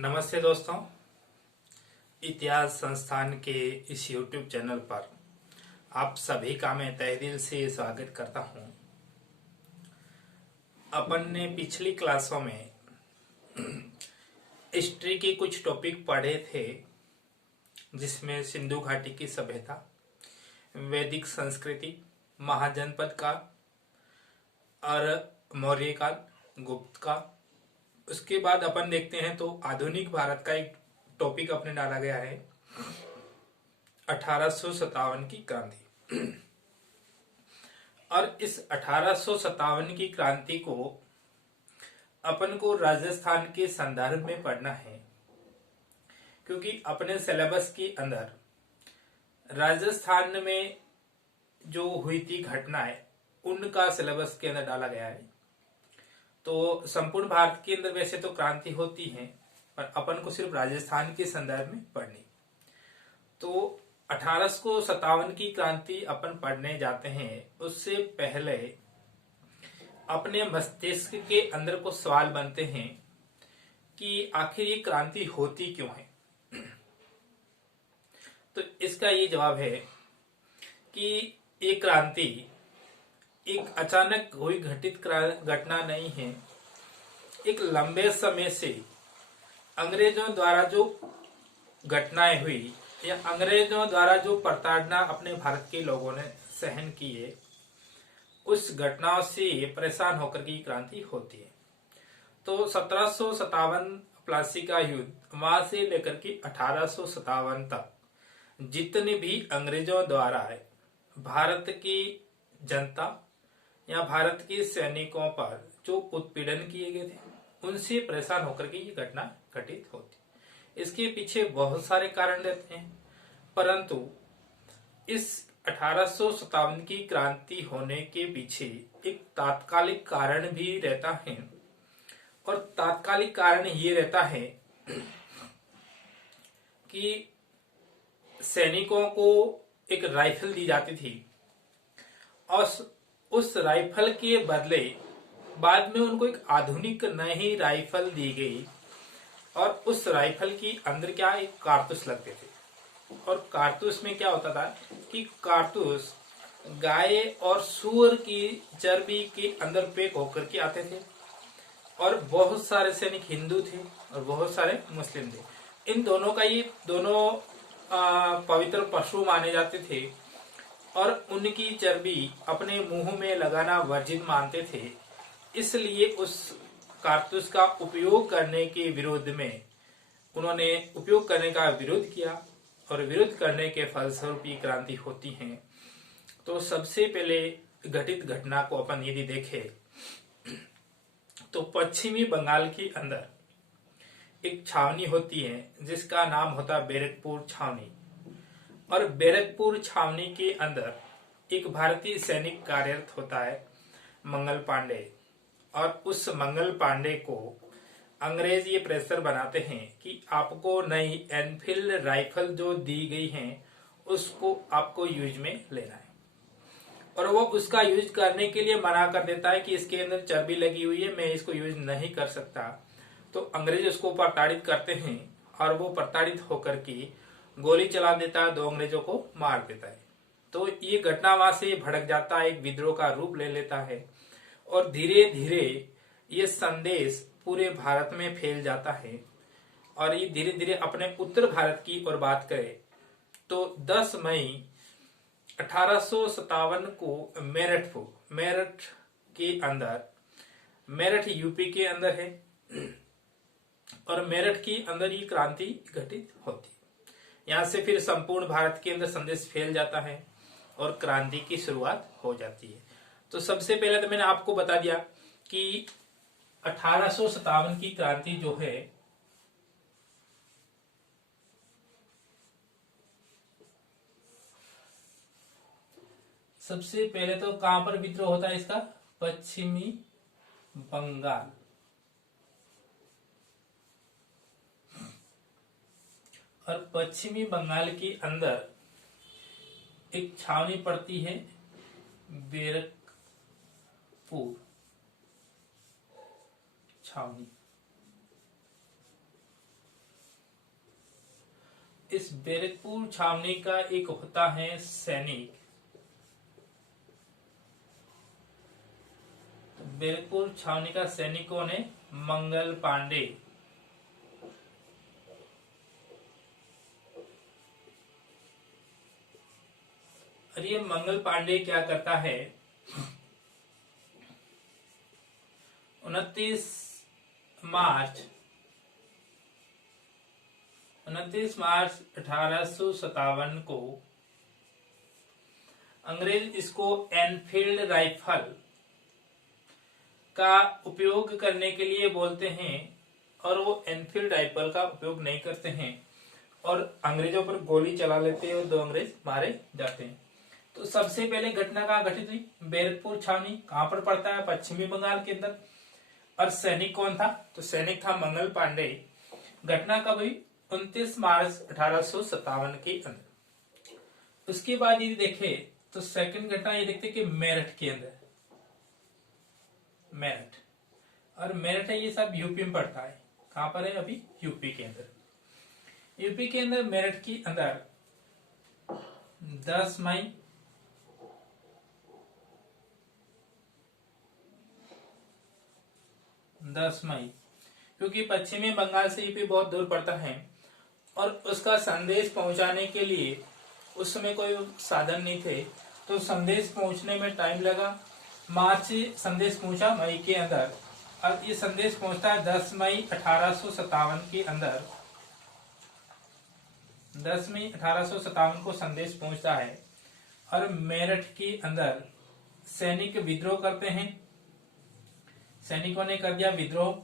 नमस्ते दोस्तों। इतिहास संस्थान के इस YouTube चैनल पर आप सभी का मैं तहे दिल से स्वागत करता हूं। अपन ने पिछली क्लासों में हिस्ट्री के कुछ टॉपिक पढ़े थे, जिसमें सिंधु घाटी की सभ्यता, वैदिक संस्कृति, महाजनपद काल और मौर्य काल, गुप्त काल। उसके बाद अपन देखते हैं तो आधुनिक भारत का एक टॉपिक अपने डाला गया है 1857 की क्रांति। और इस 1857 की क्रांति को अपन को राजस्थान के संदर्भ में पढ़ना है, क्योंकि अपने सिलेबस के अंदर राजस्थान में जो हुई थी घटनाएं उनका सिलेबस के अंदर डाला गया है। तो संपूर्ण भारत के अंदर वैसे तो क्रांति होती है, पर अपन को सिर्फ राजस्थान के संदर्भ में पढ़नी। तो 1857 की क्रांति अपन पढ़ने जाते हैं, उससे पहले अपने मस्तिष्क के अंदर को सवाल बनते हैं कि आखिर ये क्रांति होती क्यों है। तो इसका ये जवाब है कि ये क्रांति एक अचानक हुई घटित घटना नहीं है। एक लंबे समय से अंग्रेजों द्वारा जो घटनाएं हुई या अंग्रेजों द्वारा जो प्रताड़ना अपने भारत के लोगों ने सहन की है, उस घटनाओं से परेशान होकर की क्रांति होती है। तो 1757 प्लासी का युद्ध, वहां से लेकर के 1857 तक जितने भी अंग्रेजों द्वारा भारत की जनता या भारत के सैनिकों पर जो उत्पीड़न किए गए थे, उनसे परेशान होकर के ये घटना घटित होती। इसके पीछे बहुत सारे कारण रहते हैं, परंतु इस 1857 की क्रांति होने के पीछे एक तात्कालिक कारण भी रहता है। और तात्कालिक कारण ये रहता है कि सैनिकों को एक राइफल दी जाती थी और उस राइफल के बदले बाद में उनको एक आधुनिक नई राइफल दी गई। और उस राइफल की अंदर क्या एक कारतूस लगते थे। और कारतूस में क्या होता था कि कारतूस गाय और सूअर की चर्बी के अंदर पैक होकर के आते थे। और बहुत सारे सैनिक हिंदू थे और बहुत सारे मुस्लिम थे। इन दोनों का ये दोनों पवित्र पशु माने जाते थे और उनकी चर्बी अपने मुंह में लगाना वर्जित मानते थे। इसलिए उस कारतूस का उपयोग करने के विरोध में उन्होंने उपयोग करने का विरोध किया और विरोध करने के फलस्वरूप क्रांति होती है। तो सबसे पहले घटित घटना को अपन यदि देखें तो पश्चिमी बंगाल के अंदर एक छावनी होती है जिसका नाम होता है बैरकपुर छावनी। और बैरकपुर छावनी के अंदर एक भारतीय सैनिक कार्यरत होता है, मंगल पांडे। और उस मंगल पांडे को अंग्रेज ये प्रेशर बनाते हैं कि आपको नई एनफील्ड राइफल जो दी गई है उसको आपको यूज में लेना है। और वो उसका यूज करने के लिए मना कर देता है कि इसके अंदर चर्बी लगी हुई है, मैं इसको यूज नहीं कर सकता। तो अंग्रेज उसको प्रताड़ित करते हैं और वो प्रताड़ित होकर के गोली चला देता है, 2 अंग्रेजों को मार देता है। तो ये घटना वहां से भड़क जाता है, एक विद्रोह का रूप ले लेता है। और धीरे धीरे ये संदेश पूरे भारत में फैल जाता है। और ये धीरे धीरे अपने उत्तर भारत की ओर बात करें तो 10 मई 1857 को मेरठ के अंदर, मेरठ यूपी के अंदर है, और मेरठ के अंदर ये क्रांति घटित होती। यहाँ से फिर संपूर्ण भारत के अंदर संदेश फैल जाता है और क्रांति की शुरुआत हो जाती है। तो सबसे पहले तो मैंने आपको बता दिया कि 1857 की क्रांति जो है सबसे पहले तो कहां पर विद्रोह होता है इसका, पश्चिमी बंगाल। और पश्चिमी बंगाल के अंदर एक छावनी पड़ती है बैरकपुर छावनी। इस बैरकपुर छावनी का एक होता है सैनिक। बैरकपुर छावनी का सैनिक कौन है? मंगल पांडे। और ये मंगल पांडे क्या करता है, 29 मार्च 1857 को अंग्रेज इसको एनफील्ड राइफल का उपयोग करने के लिए बोलते हैं और वो एनफील्ड राइफल का उपयोग नहीं करते हैं और अंग्रेजों पर गोली चला लेते हैं और 2 अंग्रेज मारे जाते हैं। तो सबसे पहले घटना कहाँ घटित हुई? बैरकपुर छावनी। कहां पर पड़ता है? पश्चिमी बंगाल के अंदर। और सैनिक कौन था? तो सैनिक था मंगल पांडे। घटना कब हुई? 29 मार्च 1857 के अंदर। उसके बाद ये देखे तो सेकंड घटना ये देखते कि मेरठ के अंदर, मेरठ, और मेरठ है ये सब यूपी में पड़ता है। कहां पर है? अभी यूपी के अंदर। यूपी के अंदर मेरठ के अंदर 10 मई 10 मई, क्योंकि पश्चिमी बंगाल से यूपी बहुत दूर पड़ता है और उसका संदेश पहुंचाने के लिए उस समय कोई साधन नहीं थे, तो संदेश पहुंचने में टाइम लगा। मार्च संदेश पहुंचा मई के अंदर। अब ये संदेश पहुंचता है 10 मई 1857 के अंदर। 10 मई 1857 को संदेश पहुंचता है और मेरठ के अंदर सैनिक विद्रोह करते हैं। सैनिकों ने कर दिया विद्रोह।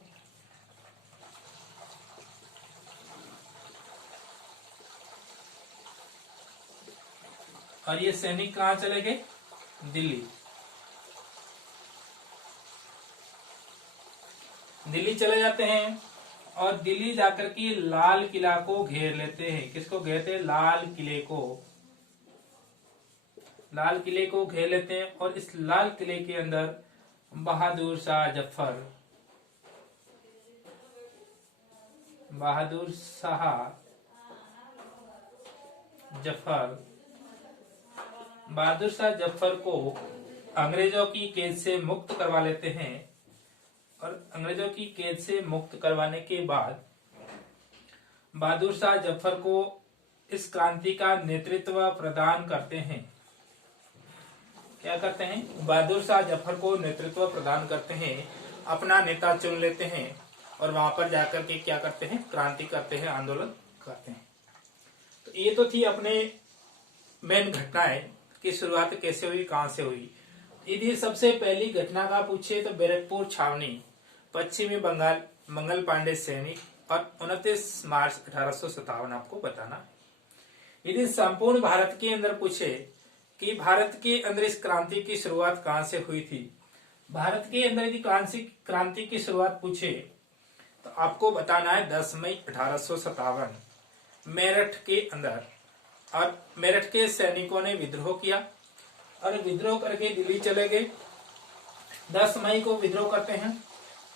और ये सैनिक कहां चले गए? दिल्ली। दिल्ली चले जाते हैं और दिल्ली जाकर के लाल किला को घेर लेते हैं। किसको घेरते हैं? लाल किले को। लाल किले को घेर लेते हैं और इस लाल किले के अंदर बहादुर शाह जफर, बहादुर शाह जफर, बहादुर शाह जफर को अंग्रेजों की कैद से मुक्त करवा लेते हैं। और अंग्रेजों की कैद से मुक्त करवाने के बाद बहादुर शाह जफर को इस क्रांति का नेतृत्व प्रदान करते हैं। क्या करते हैं? बहादुर शाह जफर को नेतृत्व प्रदान करते हैं, अपना नेता चुन लेते हैं और वहां पर जाकर के क्या करते हैं? क्रांति करते हैं, आंदोलन करते हैं। तो ये तो थी अपने मेन घटनाएं की शुरुआत कैसे हुई, कहां से हुई। यदि सबसे पहली घटना का पूछे तो बैरकपुर छावनी, पश्चिमी बंगाल, मंगल पांडे सैनिक, और 29 मार्च 1857 आपको बताना। यदि संपूर्ण भारत के अंदर पूछे कि भारत के अंदर इस क्रांति की शुरुआत कहां से हुई थी, भारत के अंदर यदि क्रांति की शुरुआत पूछे तो आपको बताना है 10 मई 1857 मेरठ के अंदर। और मेरठ के सैनिकों ने विद्रोह किया और विद्रोह करके दिल्ली चले गए। 10 मई को विद्रोह करते हैं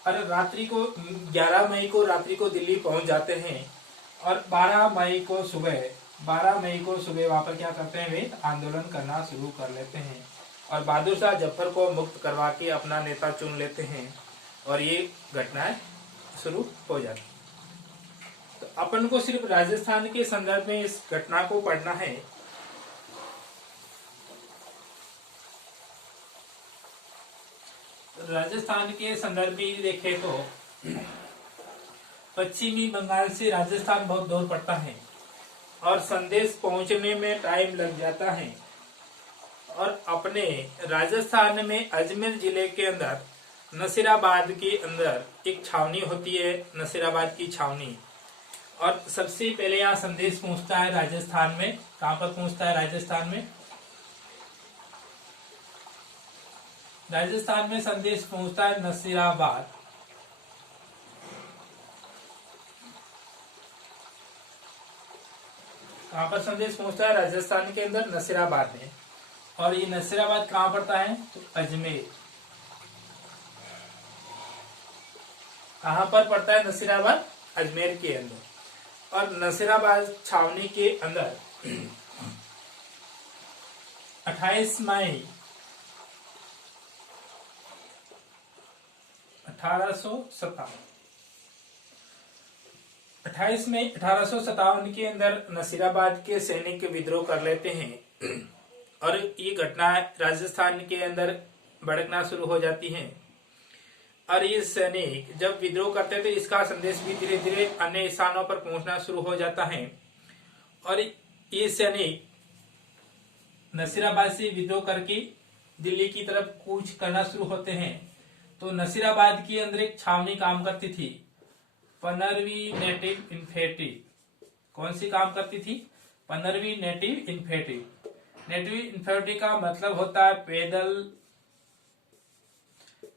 और रात्रि को 11 मई को रात्रि को दिल्ली पहुंच जाते हैं और 12 मई को सुबह वहां पर क्या करते हैं? वे आंदोलन करना शुरू कर लेते हैं और बहादुर शाह जफर को मुक्त करवा के अपना नेता चुन लेते हैं और ये घटनाएं शुरू हो जाती। तो अपन को सिर्फ राजस्थान के संदर्भ में इस घटना को पढ़ना है। राजस्थान के संदर्भ में देखें तो पश्चिमी बंगाल से राजस्थान बहुत दूर पड़ता है और संदेश पहुंचने में टाइम लग जाता है। और अपने राजस्थान में अजमेर जिले के अंदर नसीराबाद के अंदर एक छावनी होती है, नसीराबाद की छावनी। और सबसे पहले यहाँ संदेश पहुंचता है राजस्थान में। कहां पर पहुंचता है? राजस्थान में। राजस्थान में संदेश पहुंचता है नसीराबाद। कहां पर संदेश पहुंचता है? राजस्थान के अंदर नसीराबाद में। और ये नसीराबाद कहां पड़ता है? तो अजमेर। कहां पर पड़ता है नसीराबाद? अजमेर के अंदर। और नसीराबाद छावनी के अंदर 28 मई 1857 28 मई 1857 के अंदर नसीराबाद के सैनिक विद्रोह कर लेते हैं और ये घटना राजस्थान के अंदर भड़कना शुरू हो जाती है। और ये सैनिक जब विद्रोह करते थे इसका संदेश भी धीरे धीरे अन्य स्थानों पर पहुंचना शुरू हो जाता है और ये सैनिक नसीराबाद से विद्रोह करके दिल्ली की तरफ कूच करना शुरू होते हैं। तो नसीराबाद के अंदर एक छावनी काम करती थी, 15वीं नेटिव इन्फेंट्री। कौन सी काम करती थी? 15वीं नेटिव इन्फेंट्री। नेटिव इन्फेंट्री का मतलब होता है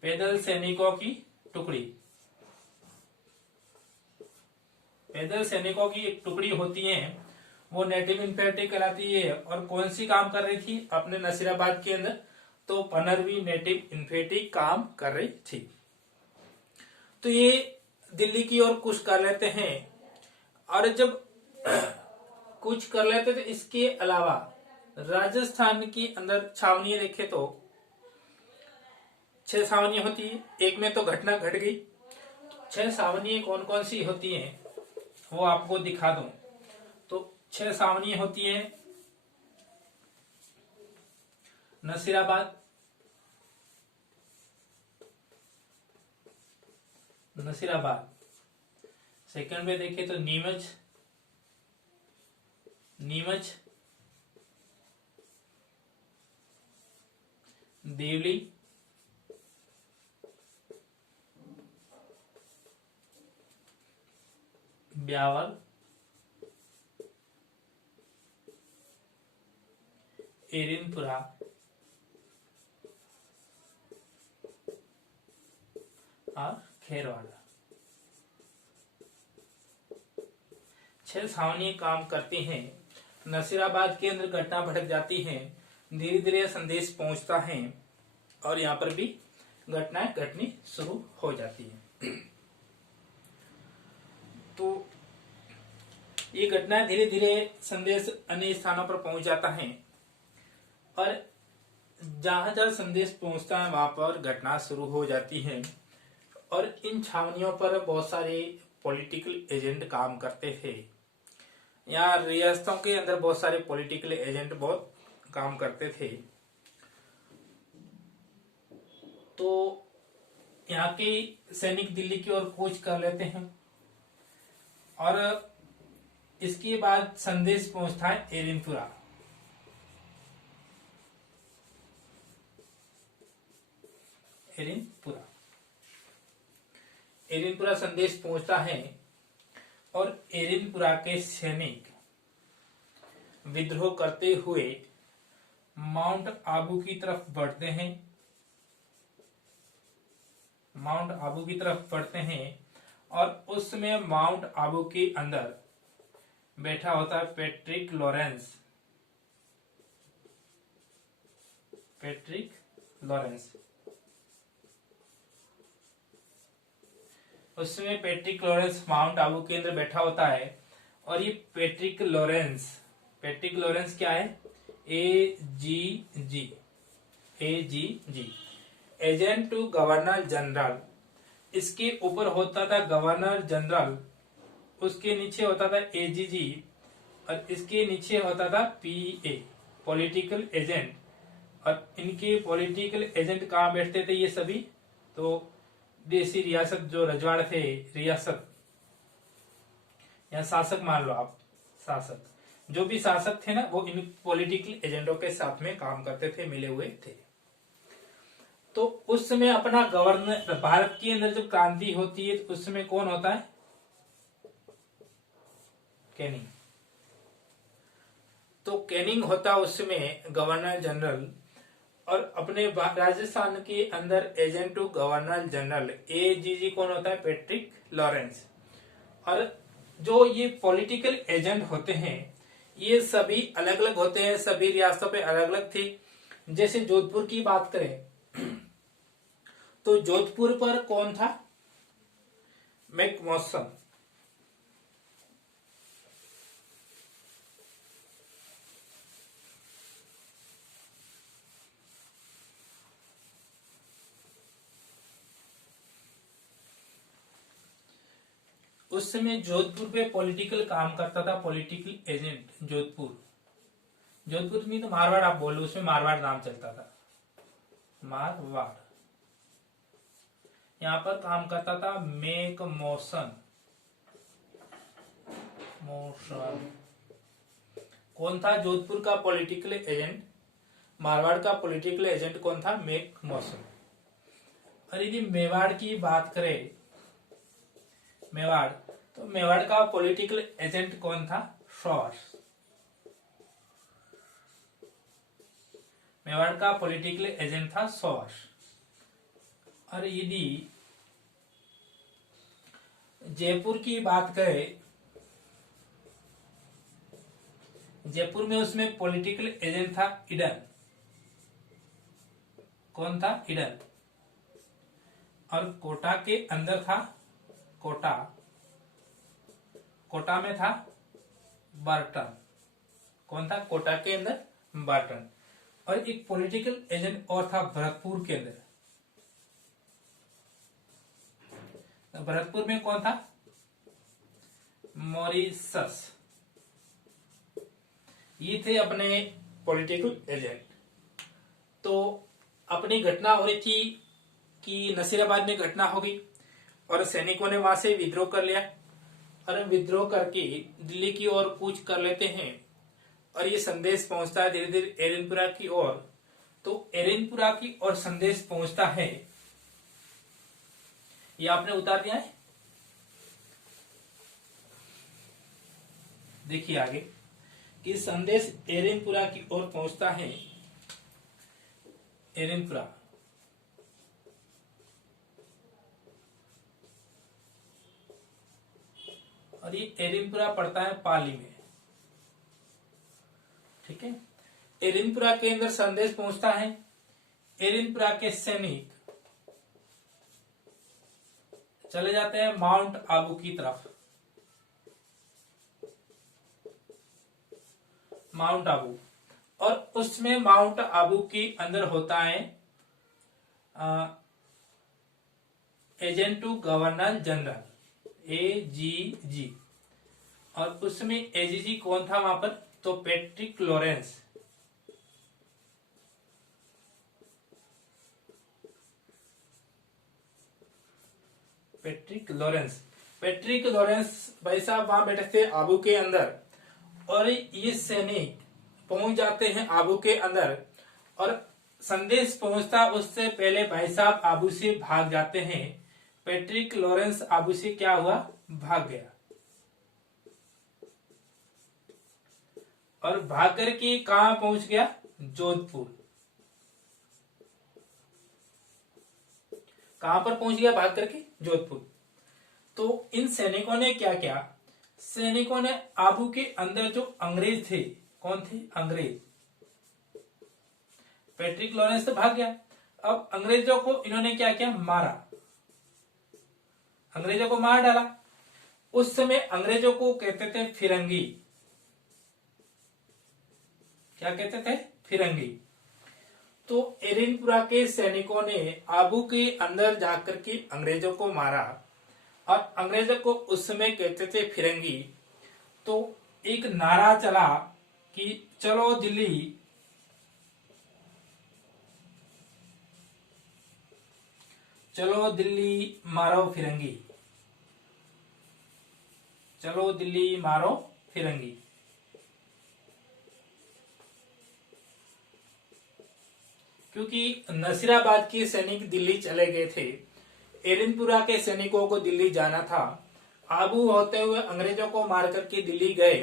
पैदल सैनिकों की टुकड़ी। पैदल सैनिकों की एक टुकड़ी होती है, वो नेटिव इन्फेंट्री कहलाती है। और कौन सी काम कर रही थी अपने नसीराबाद के अंदर? तो 15वीं नेटिव इन्फेंट्री काम कर रही थी। तो ये दिल्ली की ओर कूच कर लेते हैं और जब कूच कर लेते थे इसके अलावा राजस्थान के अंदर छावनी देखे तो 6 छावनी होती है। एक में तो घटना घट गई। 6 छावनी कौन कौन सी होती हैं वो आपको दिखा दूं। तो 6 छावनी होती है नसीराबाद, सेकंड में देखें तो नीमच, देवली, ब्यावर, एरिनपुरा और खेरवाड़ा। 6 छावनी काम करती हैं। नसीराबाद के अंदर घटना भड़क जाती है, धीरे धीरे संदेश पहुंचता है और यहाँ पर भी घटनाएं घटनी शुरू हो जाती है। तो ये घटनाएं धीरे धीरे संदेश अन्य स्थानों पर पहुंच जाता है और जहां जहां संदेश पहुंचता है वहां पर घटना शुरू हो जाती है। और इन छावनियों पर बहुत सारे पॉलिटिकल एजेंट काम करते थे। यहाँ रियासतों के अंदर बहुत सारे पॉलिटिकल एजेंट बहुत काम करते थे। तो यहाँ के सैनिक दिल्ली की ओर कूच कर लेते हैं और इसके बाद संदेश पहुंचता है एरिनपुरा। एरिनपुरा संदेश पहुंचता है और एरिनपुरा के सैनिक विद्रोह करते हुए माउंट आबू की तरफ बढ़ते हैं और उसमें माउंट आबू के अंदर बैठा होता है पैट्रिक लॉरेंस। उसमें पैट्रिक लॉरेंस माउंट आबू के अंदर बैठा होता है और ये पैट्रिक लॉरेंस क्या है? AGG agent to governor general. इसके ऊपर होता था गवर्नर जनरल, उसके नीचे होता था AGG और इसके नीचे होता था PA पॉलिटिकल एजेंट। और इनके पॉलिटिकल एजेंट कहाँ बैठते थे ये सभी? तो देसी रियासत जो रजवाड़े थे, रियासत या शासक मान लो आप, शासक जो भी शासक थे ना वो इन पॉलिटिकल एजेंटों के साथ में काम करते थे, मिले हुए थे। तो उस समय अपना गवर्नर, भारत के अंदर जब क्रांति होती है तो उस समय कौन होता है? कैनिंग। तो कैनिंग होता उस समय गवर्नर जनरल और अपने राजस्थान के अंदर agent to governor general AGG कौन होता है? Patrick Lawrence. और जो ये पॉलिटिकल एजेंट होते हैं ये सभी अलग अलग होते हैं, सभी रियासतों पे अलग अलग थे। जैसे जोधपुर की बात करें तो जोधपुर पर कौन था? मैकमोहन। उस समय जोधपुर पे पॉलिटिकल काम करता था, पॉलिटिकल एजेंट। जोधपुर, जोधपुर नहीं तो मारवाड़ आप बोलो, उसमें मारवाड़ नाम चलता था, मारवाड़। यहाँ पर काम करता था मेक मोशन। कौन था जोधपुर का पॉलिटिकल एजेंट? मारवाड़ का पॉलिटिकल एजेंट कौन था? Make motion. और यदि मेवाड़ की बात करें, मेवाड़, तो मेवाड़ का पॉलिटिकल एजेंट कौन था? सौर। मेवाड़ का पॉलिटिकल एजेंट था सौर। और यदि जयपुर की बात करें, जयपुर में उसमें पॉलिटिकल एजेंट था ईडन। कौन था? ईडन। और कोटा के अंदर था, कोटा, कोटा में था बर्टन। कौन था? कोटा के अंदर बर्टन। और एक पॉलिटिकल एजेंट और था भरतपुर के अंदर। भरतपुर में कौन था? मॉरिसस। ये थे अपने पॉलिटिकल एजेंट। तो अपनी घटना हो रही थी कि नसीराबाद में घटना होगी और सैनिकों ने वहां से विद्रोह कर लिया, और विद्रोह करके दिल्ली की ओर कूच कर लेते हैं। और ये संदेश पहुंचता है धीरे धीरे एरनपुरा की ओर। तो एरनपुरा की ओर संदेश पहुंचता है, ये आपने उतार दिया है, देखिए आगे कि संदेश एरनपुरा की ओर पहुंचता है। एरनपुरा, और ये एरनपुरा पड़ता है पाली में, ठीक है। एरनपुरा के अंदर संदेश पहुंचता है। एरनपुरा के सैनिक चले जाते हैं माउंट आबू की तरफ। माउंट आबू, और उसमें माउंट आबू के अंदर होता है agent to governor general, AGG। और उसमें AGG कौन था वहां पर? तो Patrick Lawrence. Patrick Lawrence, Patrick Lawrence भाई साहब वहां बैठे थे आबू के अंदर। और ये सैनिक पहुंच जाते हैं आबू के अंदर, और संदेश पहुंचता उससे पहले भाई साहब आबू से भाग जाते हैं। पैट्रिक लॉरेंस आबू से क्या हुआ? भाग गया। और भाग करके कहां पहुंच गया? जोधपुर। कहां पर पहुंच गया भाग करके? जोधपुर। तो इन सैनिकों ने क्या किया? सैनिकों ने आबू के अंदर जो अंग्रेज थे, कौन थे? अंग्रेज। पैट्रिक लॉरेंस तो भाग गया, अब अंग्रेजों को इन्होंने क्या किया? मारा। अंग्रेजों को मार डाला। उस समय अंग्रेजों को कहते थे फिरंगी। क्या कहते थे? फिरंगी। तो एरनपुरा के सैनिकों ने आबू के अंदर जाकर के अंग्रेजों को मारा, और अंग्रेजों को उस समय कहते थे फिरंगी। तो एक नारा चला कि चलो दिल्ली, चलो दिल्ली मारो फिरंगी, चलो दिल्ली मारो फिरंगी। क्योंकि नसीराबाद के सैनिक दिल्ली चले गए थे, एरनपुरा के सैनिकों को दिल्ली जाना था। आबू होते हुए अंग्रेजों को मार करके दिल्ली गए,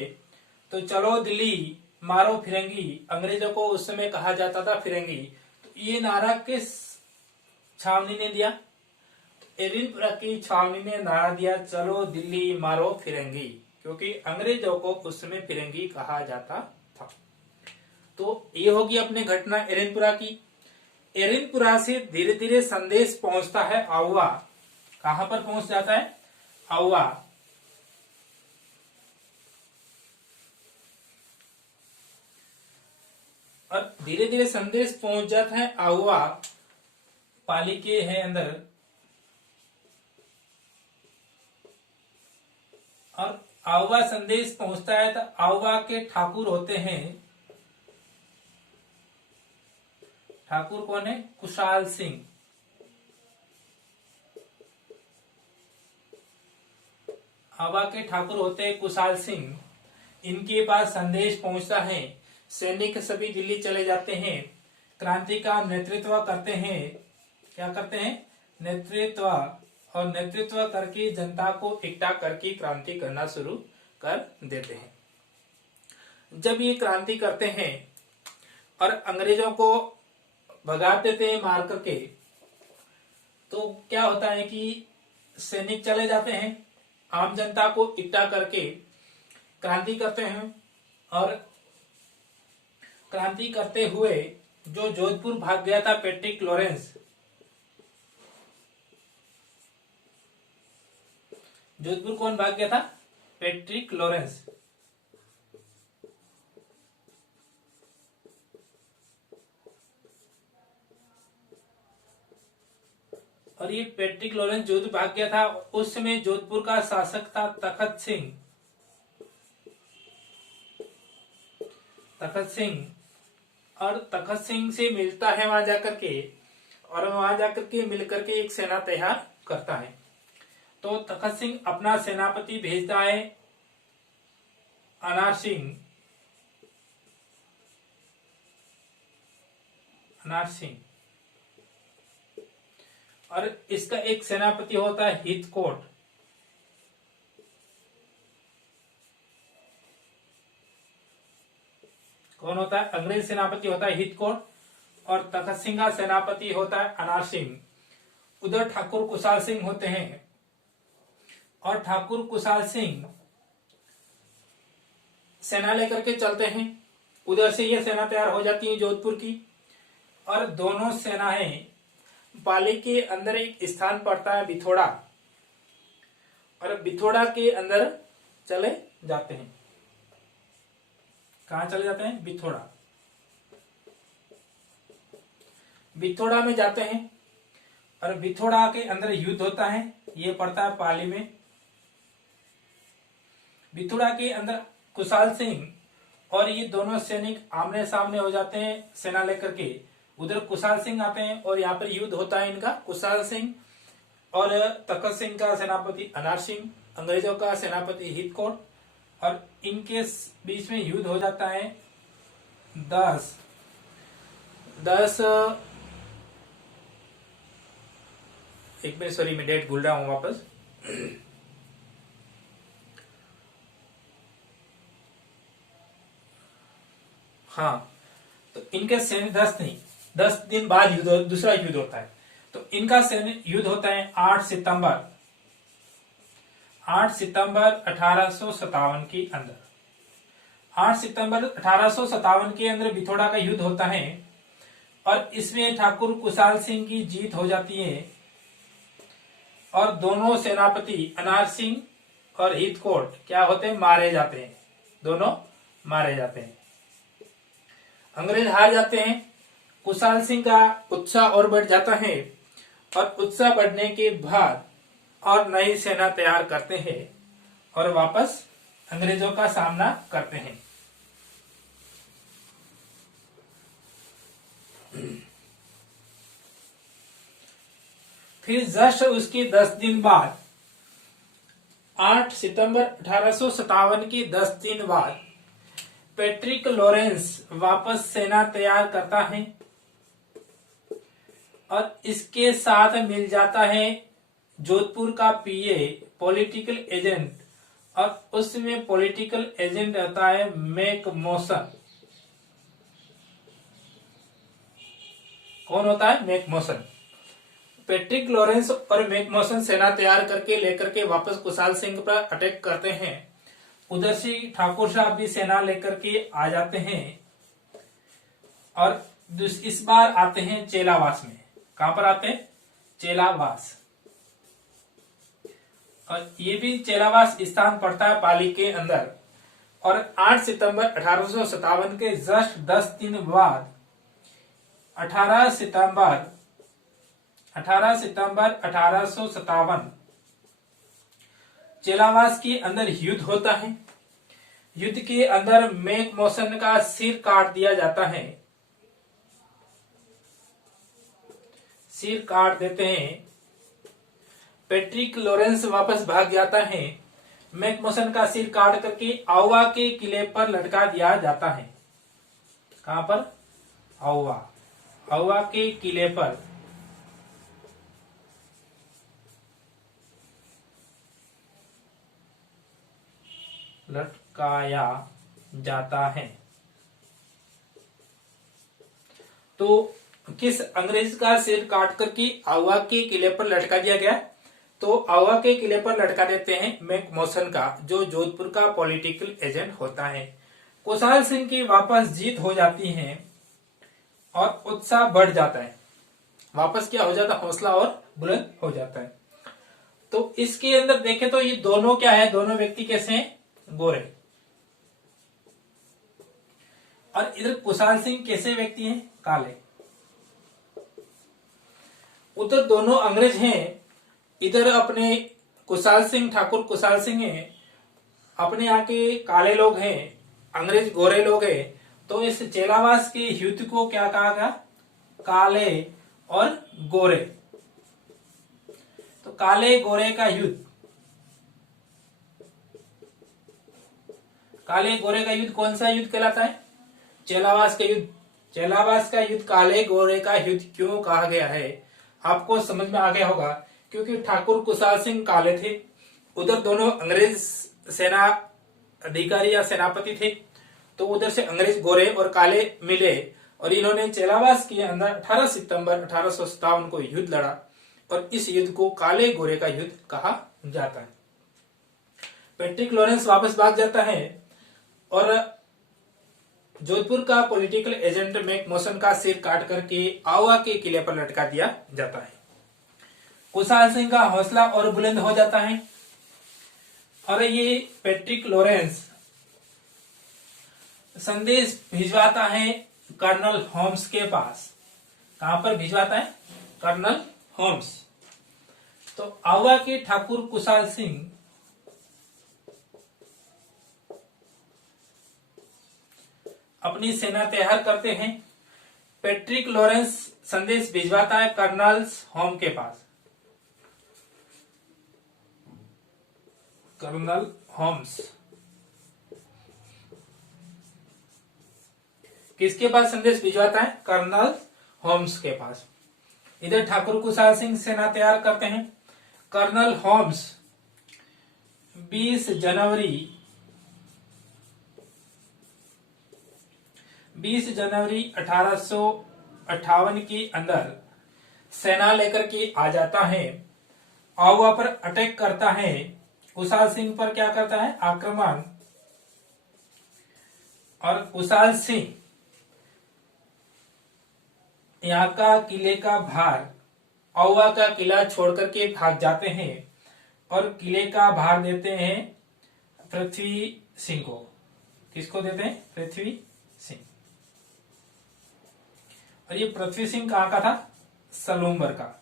तो चलो दिल्ली मारो फिरंगी, अंग्रेजों को उस समय कहा जाता था फिरंगी। तो ये नारा किस छावनी ने दिया? एरनपुरा की छावनी ने नारा दिया, चलो दिल्ली मारो फिरंगी, क्योंकि अंग्रेजों को उस समय फिरंगी कहा जाता था। तो ये होगी अपनी घटना एरनपुरा की। एरनपुरा से धीरे धीरे संदेश पहुंचता है आउवा। कहां पर पहुंच जाता है? आउवा। और धीरे धीरे संदेश पहुंच जाता है आउवा, पाली के है अंदर। और आउवा संदेश पहुंचता है तो आउवा के ठाकुर होते हैं, ठाकुर कौन है? कुशाल सिंह। आवा के ठाकुर होते हैं कुशाल सिंह। इनके पास संदेश पहुंचता है, सैनिक सभी दिल्ली चले जाते हैं, क्रांति का नेतृत्व करते हैं। क्या करते हैं? नेतृत्व। और नेतृत्व करके जनता को इकट्ठा करके क्रांति करना शुरू कर देते हैं। जब ये क्रांति करते हैं और अंग्रेजों को भगा देते हैं मार करके, तो क्या होता है कि सैनिक चले जाते हैं, आम जनता को इकट्ठा करके क्रांति करते हैं। और क्रांति करते हुए जो जोधपुर भाग गया था पैट्रिक लॉरेंस, जोधपुर कौन भाग गया था? Patrick Lawrence. और ये पैट्रिक लॉरेंस जोधपुर भाग गया था। उस समय जोधपुर का शासक था तखत सिंह। तखत सिंह, और तखत सिंह से मिलता है वहां जाकर के, और वहां जाकर के मिलकर के एक सेना तैयार करता है। तो तखत सिंह अपना सेनापति भेजता है अनार सिंह। अनार सिंह, और इसका एक सेनापति होता है हितकोट। कौन होता है? अंग्रेज सेनापति होता है हितकोट, और तखत सिंह का सेनापति होता है अनार सिंह। उधर ठाकुर कुशाल सिंह होते हैं, और ठाकुर कुशाल सिंह सेना लेकर के चलते हैं। उधर से यह सेना तैयार हो जाती है जोधपुर की, और दोनों सेनाएं पाली के अंदर एक स्थान पड़ता है बिथोड़ा, और बिथोड़ा के अंदर चले जाते हैं। कहां चले जाते हैं? बिथोड़ा। बिथोड़ा में जाते हैं, और बिथोड़ा के अंदर युद्ध होता है। ये पड़ता है पाली में। बिथोड़ा के अंदर कुशाल सिंह और ये दोनों सैनिक आमने सामने हो जाते हैं सेना लेकर के। उधर कुशाल सिंह आते हैं और यहाँ पर युद्ध होता है इनका। कुशाल सिंह और तखत सिंह का सेनापति अनार सिंह, अंग्रेजों का सेनापति हितकोट, और इनके बीच में युद्ध हो जाता है 10 एक मिनट, सॉरी मैं डेट भूल रहा हूं वापस। हाँ, तो इनके सैन्य 10 दिन बाद दूसरा युद्ध होता है। तो इनका सैन्य युद्ध होता है 8 सितंबर 1857 के अंदर। 8 सितंबर 1857 के अंदर बिथोड़ा का युद्ध होता है, और इसमें ठाकुर कुशाल सिंह की जीत हो जाती है, और दोनों सेनापति अनार सिंह और हितकोट क्या होते हैं? मारे जाते हैं। दोनों मारे जाते हैं। अंग्रेज हार जाते हैं। कुशाल सिंह का उत्साह और बढ़ जाता है, और उत्साह बढ़ने के बाद और नई सेना तैयार करते हैं और वापस अंग्रेजों का सामना करते हैं। फिर जस्ट उसके 10 दिन बाद 8 सितंबर 1857 के 10 दिन बाद पैट्रिक लॉरेंस वापस सेना तैयार करता है, और इसके साथ मिल जाता है जोधपुर का पीए पॉलिटिकल एजेंट, और उसमें पॉलिटिकल एजेंट होता है मैकमोसन। कौन होता है? मैकमोसन। पैट्रिक लॉरेंस और मैकमोसन सेना तैयार करके लेकर के वापस कुशाल सिंह पर अटैक करते हैं। उधर से ठाकुर साहब भी सेना लेकर के आ जाते हैं, और इस बार आते हैं चेलावास में। कहां पर आते हैं? चेलावास। और ये भी चेलावास स्थान पड़ता है पाली के अंदर। और 8 सितंबर 1857 के जस्ट 10 दिन बाद 18 सितंबर 1857 चेलावास के अंदर युद्ध होता है। युद्ध के अंदर मैक मौसन का सिर काट दिया जाता है, सिर काट देते हैं। पैट्रिक लॉरेंस वापस भाग जाता है। मैक मौसन का सिर काट करके आउवा के किले पर लटका दिया जाता है। कहां पर? आउवा, आउवा के किले पर लटकाया जाता है। तो किस अंग्रेज का सिर काट करके आउवा के किले पर लटका दिया गया? तो आउवा के किले पर लटका देते हैं मैक मौसन का, जो जोधपुर का पॉलिटिकल एजेंट होता है। कुशाल सिंह की वापस जीत हो जाती है और उत्साह बढ़ जाता है। वापस क्या हो जाता है? हौसला और बुलंद हो जाता है। तो इसके अंदर देखें तो ये दोनों क्या है? दोनों व्यक्ति कैसे हैं? गोरे। और इधर कुशाल सिंह कैसे व्यक्ति हैं? काले। उधर दोनों अंग्रेज हैं, इधर अपने कुशाल सिंह, ठाकुर कुशाल सिंह है, अपने यहाँ के काले लोग हैं, अंग्रेज गोरे लोग हैं। तो इस चेलावास के युद्ध को क्या कहा गया? काले और गोरे। तो काले गोरे का युद्ध, काले गोरे का युद्ध कौन सा युद्ध कहलाता है? चेलावास का युद्ध। चेलावास का युद्ध काले गोरे का युद्ध क्यों कहा गया है? आपको समझ में आ गया होगा, क्योंकि ठाकुर कुशाल सिंह काले थे, उधर दोनों अंग्रेज सेना अधिकारी या सेनापति थे। तो उधर से अंग्रेज गोरे और काले मिले और इन्होंने चेलावास के अंदर 18 सितंबर 1857 को युद्ध लड़ा और इस युद्ध को काले गोरे का युद्ध कहा जाता है। पैट्रिक लॉरेंस वापस भाग जाता है और जोधपुर का पॉलिटिकल एजेंट मैक मौसन का सिर काट करके आउवा के किले पर लटका दिया जाता है। कुशाल सिंह का हौसला और बुलंद हो जाता है और ये पैट्रिक लॉरेंस संदेश भिजवाता है कर्नल होम्स के पास। कहां पर भिजवाता है? Colonel Holmes. तो आउवा के ठाकुर कुशाल सिंह अपनी सेना तैयार करते हैं। पैट्रिक लॉरेंस संदेश भिजवाता है कर्नल होम के पास। कर्नल होम्स किसके पास संदेश भिजवाता है? कर्नल होम्स के पास। इधर ठाकुर कुशाल सिंह सेना तैयार करते हैं। कर्नल होम्स 20 जनवरी 1858 के अंदर सेना लेकर के आ जाता है, आउवा पर अटैक करता है, कुशाल सिंह पर क्या करता है? आक्रमण। और कुशाल सिंह यहाँ का किले का भार, आउवा का किला छोड़ करके भाग जाते हैं और किले का भार देते हैं पृथ्वी सिंह को। किसको देते हैं? पृथ्वी सिंह। और ये पृथ्वी सिंह कहां का था? सलूम्बर का।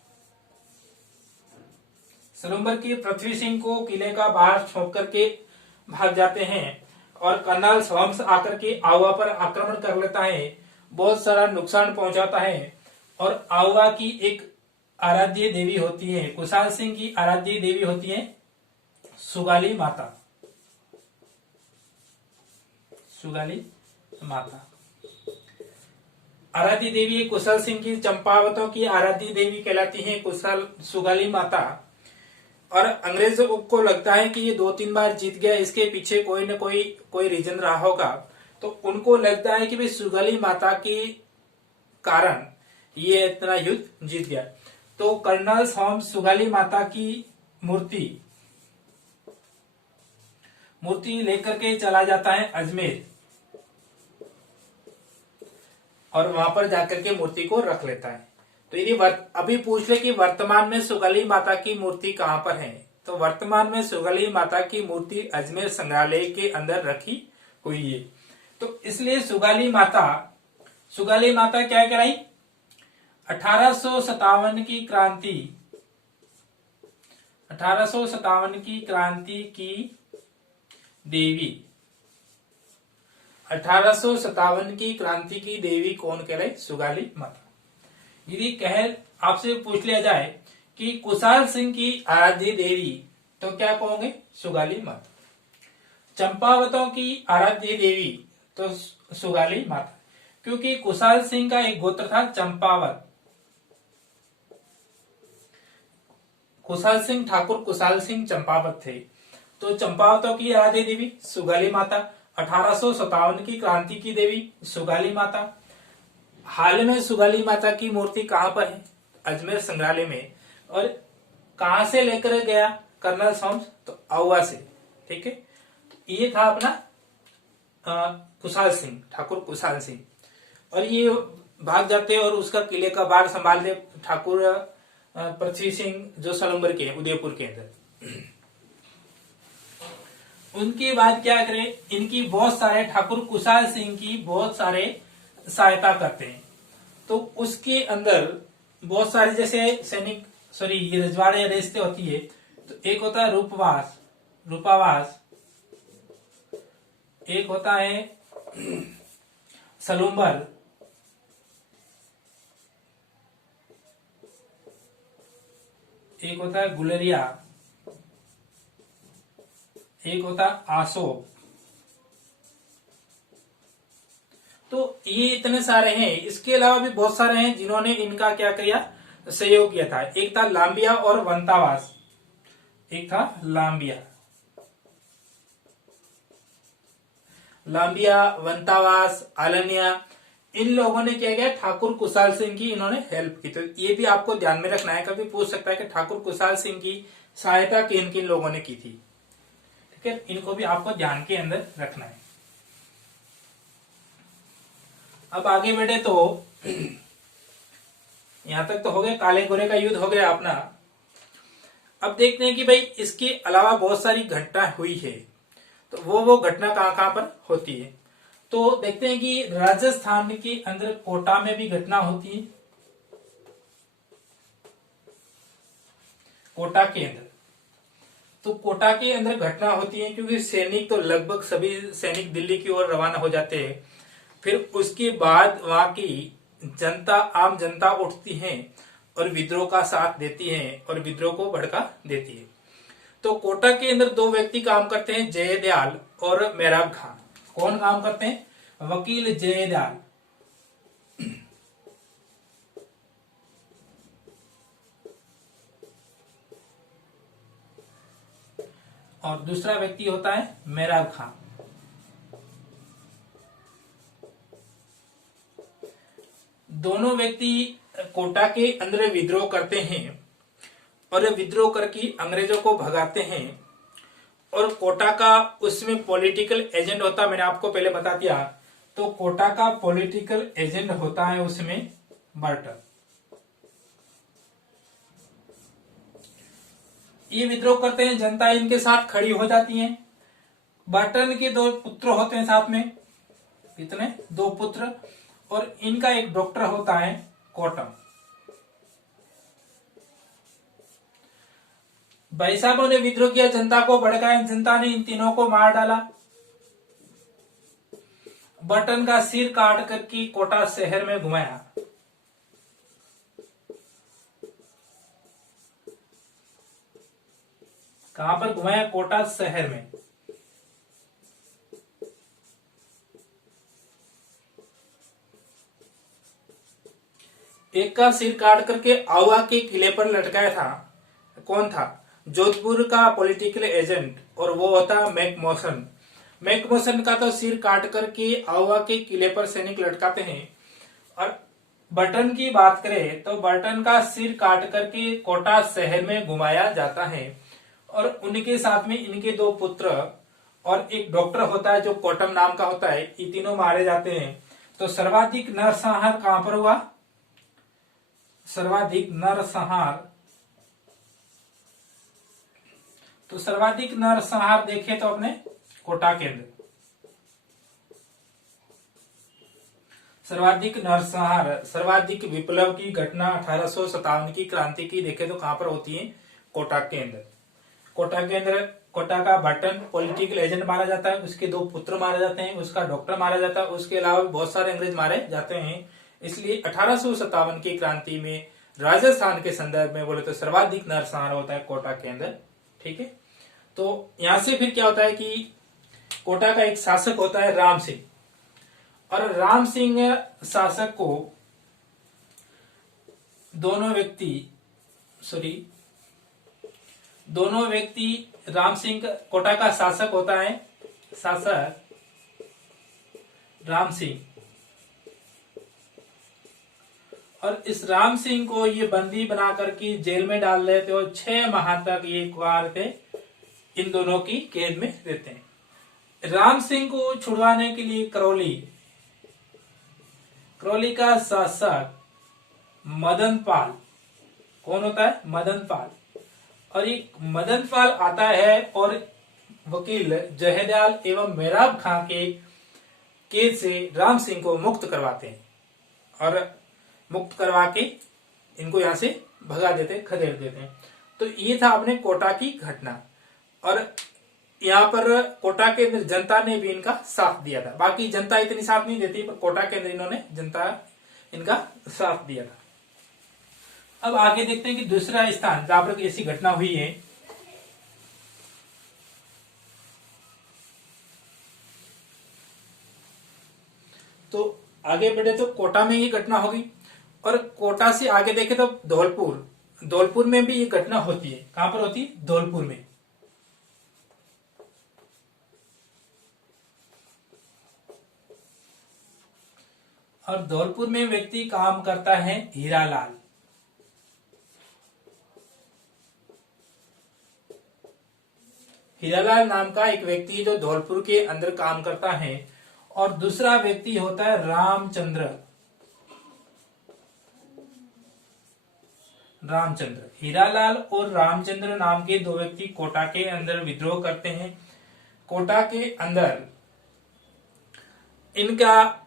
सलूम्बर की पृथ्वी सिंह को किले का भार छोड़ करके भाग जाते हैं और कर्नल होम्स आकर के आउवा पर आक्रमण कर लेता है, बहुत सारा नुकसान पहुंचाता है। और आउवा की एक आराध्य देवी होती है, कुशाल सिंह की आराध्य देवी होती है सुगाली माता। सुगाली माता आराध्य देवी कुशल सिंह की, चंपावतों की आराध्य देवी कहलाती है कुशल सुगाली माता। और अंग्रेजों को लगता है कि ये 2-3 बार जीत गया, इसके पीछे कोई न कोई रीजन रहा होगा। तो उनको लगता है कि भाई सुगाली माता के कारण ये इतना युद्ध जीत गया। तो कर्नल होम्स सुगाली माता की मूर्ति लेकर के चला जाता है अजमेर और वहां पर जाकर के मूर्ति को रख लेता है। तो यदि अभी पूछ ले कि वर्तमान में सुगाली माता की मूर्ति कहां पर है, तो वर्तमान में सुगाली माता की मूर्ति अजमेर संग्रहालय के अंदर रखी हुई है। तो इसलिए सुगाली माता क्या कराई? 1857 की क्रांति 1857 की क्रांति की देवी, 1857 की क्रांति की देवी कौन कहलाई? सुगाली माता। यदि कह आपसे पूछ लिया जाए कि कुशाल सिंह की आराध्य देवी, तो क्या कहोगे? सुगाली माता। चंपावतों की आराध्य देवी, तो सुगाली माता, क्योंकि कुशाल सिंह का एक गोत्र था चंपावत। कुशाल सिंह ठाकुर कुशाल सिंह चंपावत थे, तो चंपावतों की आराध्य देवी सुगाली माता। 1857 की क्रांति की देवी सुगाली माता। हाल में सुगाली माता की मूर्ति कहां पर है? अजमेर संग्रहालय में। और कहां से लेकर गया कर्नल सॉम्स? तो आउवा से। ठीक है, ये था अपना कुशाल सिंह, ठाकुर कुशाल सिंह। और ये भाग जाते और उसका किले का भार संभालते ठाकुर पृथ्वी सिंह, जो सलूम्बर के उदयपुर के अंदर। उनके बाद क्या करें? इनकी बहुत सारे, ठाकुर कुशाल सिंह की बहुत सारे सहायता करते हैं। तो उसके अंदर बहुत सारे जैसे सैनिक, सॉरी ये रजवाड़े रेस्ते होती है, तो एक होता है रूपावास, एक होता है सलूम्बर, एक होता है गुलेरिया, एक होता है आसोब। तो ये इतने सारे हैं। इसके अलावा भी बहुत सारे हैं जिन्होंने इनका क्या किया? सहयोग किया था। एक था लांबिया और वंतावास, एक था लांबिया, वंतावास, आलनिया। इन लोगों ने क्या किया? ठाकुर कुशाल सिंह की इन्होंने हेल्प की। तो ये भी आपको ध्यान में रखना है, कभी पूछ सकता है कि ठाकुर कुशाल सिंह की सहायता किन किन लोगों ने की थी। ठीक है, इनको भी आपको ध्यान के अंदर रखना है। अब आगे बढ़े तो यहां तक तो हो गया, काले गोरे का युद्ध हो गया अपना। अब देखते हैं कि भाई इसके अलावा बहुत सारी घटना हुई है, तो वो घटना कहां कहां पर होती है। तो देखते हैं कि राजस्थान के अंदर कोटा में भी घटना होती है, कोटा के अंदर। तो कोटा के अंदर घटना होती है क्योंकि सैनिक, तो लगभग सभी सैनिक दिल्ली की ओर रवाना हो जाते हैं। फिर उसके बाद वहां की जनता, आम जनता उठती है और विद्रोह का साथ देती है और विद्रोह को भड़का देती है। तो कोटा के अंदर दो व्यक्ति काम करते हैं, जयदयाल और मेहराब खान। कौन काम करते हैं? वकील जयदयाल और दूसरा व्यक्ति होता है मेहराब खान। दोनों व्यक्ति कोटा के अंदर विद्रोह करते हैं और विद्रोह करके अंग्रेजों को भगाते हैं। और कोटा का उसमें पॉलिटिकल एजेंट होता है, मैंने आपको पहले बता दिया। तो कोटा का पॉलिटिकल एजेंट होता है उसमें बर्टन। ये विद्रोह करते हैं, जनता इनके साथ खड़ी हो जाती है। बर्टन के दो पुत्र होते हैं साथ में, कितने? दो पुत्र, और इनका एक डॉक्टर होता है कॉटम। भाई साहबों ने विद्रोह किया, जनता को भड़काया, जनता ने इन तीनों को मार डाला। बर्टन का सिर काट करके कोटा शहर में घुमाया। कहां पर घुमाया? कोटा शहर में। एक का सिर काट करके आवा के किले पर लटकाया था। कौन था? जोधपुर का पॉलिटिकल एजेंट, और वो होता मैकमोसन। मैकमोसन का तो सिर काट करके आवा के किले पर सैनिक लटकाते हैं। और बर्टन की बात करें तो बर्टन का सिर काट करके कोटा शहर में घुमाया जाता है। और उनके साथ में इनके दो पुत्र और एक डॉक्टर होता है जो कोटम नाम का होता है। ये तीनों मारे जाते हैं। तो सर्वाधिक नरसंहार कहां पर हुआ? सर्वाधिक नरसंहार, तो सर्वाधिक नरसंहार देखे तो अपने कोटा के अंदर। सर्वाधिक नरसंहार, सर्वाधिक विप्लव की घटना 1857 की क्रांति की देखे तो कहां पर होती है? कोटा के अंदर। कोटा के अंदर कोटा का बटन पॉलिटिकल एजेंट मारा जाता है, उसके 2 पुत्र मारे जाते हैं, उसका डॉक्टर मारा जाता है, उसके अलावा बहुत सारे अंग्रेज मारे जाते हैं। इसलिए 1857 की क्रांति में राजस्थान के संदर्भ में बोले तो सर्वाधिक नरसंहार होता है कोटा के अंदर। ठीक है, तो यहां से फिर क्या होता है कि कोटा का एक शासक होता है राम सिंह, और राम सिंह शासक को दोनों व्यक्ति राम सिंह कोटा का शासक होता है, शासक राम सिंह, और इस राम सिंह को ये बंदी बना करके जेल में डाल देते और 6 माह तक ये कुआर पे इन दोनों की कैद में रहते हैं। राम सिंह को छुड़वाने के लिए करौली का शासक मदन पाल, कौन होता है? मदन पाल, और एक मदन पाल आता है और वकील जहेदयाल एवं मेहराब खां के कैद से राम सिंह को मुक्त करवाते हैं, और मुक्त करवा के इनको यहां से भगा देते, खदेड़ देते हैं। तो ये था अपने कोटा की घटना, और यहाँ पर कोटा के अंदर जनता ने भी इनका साथ दिया था। बाकी जनता इतनी साथ नहीं देती, पर कोटा के अंदर इन्होंने जनता इनका साथ दिया था। अब आगे देखते हैं कि दूसरा स्थान जहां पर ऐसी घटना हुई है, तो आगे बढ़े तो कोटा में ये घटना होगी, और कोटा से आगे देखे तो धौलपुर में भी ये घटना होती है। कहां पर होती है? धौलपुर में। और धौलपुर में व्यक्ति काम करता है हीरालाल। हीरालाल नाम का एक व्यक्ति जो धौलपुर के अंदर काम करता है, और दूसरा व्यक्ति होता है रामचंद्र। हीरालाल और रामचंद्र नाम के 2 व्यक्ति कोटा के अंदर विद्रोह करते हैं। कोटा के अंदर इनका